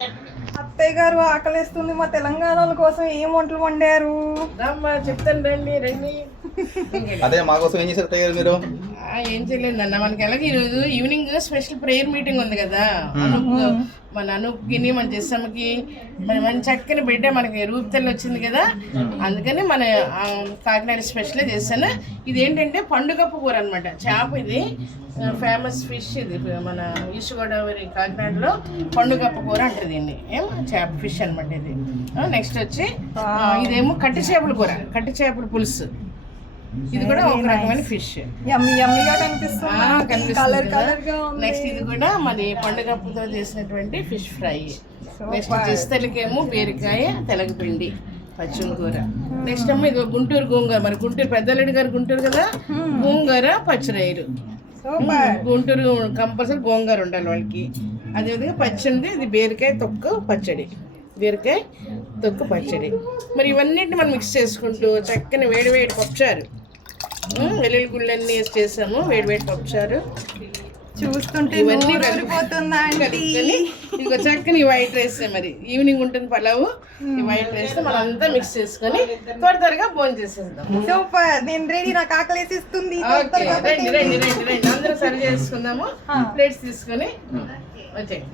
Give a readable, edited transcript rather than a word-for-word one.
అత్తయ్య గారు ఆకలిస్తుంది, మా తెలంగాణ కోసం ఏం వంటలు వండారు? చెప్తాను రండి రండి. అదే మా కోసం ఏం చేశారు అత్తయ్య గారు మీరు? ఏం చేయలేదు అన్న, మనకి ఎలాగ ఈరోజు ఈవినింగ్ స్పెషల్ ప్రేయర్ మీటింగ్ ఉంది కదా. మన అనూప్కి మన జెస్సమ్మకి మన చక్కని బిడ్డ మనకి రూపుతల్లి వచ్చింది కదా, అందుకని మన కాకినాడ స్పెషల్ చేశాను. ఇది ఏంటంటే పండుగప్పు కూర అనమాట. చేప ఇది ఫేమస్ ఫిష్, ఇది మన ఈస్ట్ గోదావరి కాకినాడలో పండుగప్పు కూర అంటారు దీన్ని. ఏమో చేప ఫిష్ అనమాట ఇది. నెక్స్ట్ వచ్చి ఇదేమో కట్టి చేపల కూర, కట్టి చేపల పులుసు. ఇది కూడా ఒక రకమైన ఫిష్, నెక్స్ట్ ఇది కూడా మరి పండుగప్పుతో చేసినటువంటి ఫిష్ ఫ్రై. నెక్స్ట్ జిస్తలకేమో బీరకాయ తెలగపిండి పచ్చిమి కూర. నెక్స్ట్ అమ్మ ఇది గుంటూరు గోంగూర, మరి గుంటూరు పెద్దలెడ్డి గారు గుంటూరు కదా, గోంగూర పచ్చిరొయ్యలు. గుంటూరు కంపల్సరీ గోంగూర ఉండాలి వాళ్ళకి. అదేవిధంగా పచ్చింది ఇది బీరకాయ తొక్కు పచ్చడి, బీరకాయ తొక్కు పచ్చడి. మరి ఇవన్నిటిని మనం మిక్స్ చేసుకుంటూ చక్కని వేడివేడి పప్పుచారు, వెల్లుల్లి గుళ్ళన్నీ వేసి చేసాము. వేడివేడి పప్పుచారు చూస్తుంటే ఇవన్నీ కలుపుకొని ఇదిగో చక్కని వైట్ రైస్. మరి ఈవినింగ్ ఉంటుంది పలావు, ఈ వైట్ రైస్ మనంతా మిక్స్ చేసుకొని త్వరగా భోజనం చేసేద్దాం. సూపర్, నేను రెడీ, నాకు ఆకలేసిస్తుంది. రండి రండి రండి రండి, అందరూ సర్వ్ చేసుకుందాము. ప్లేట్స్ తీసుకొని వచ్చేయండి.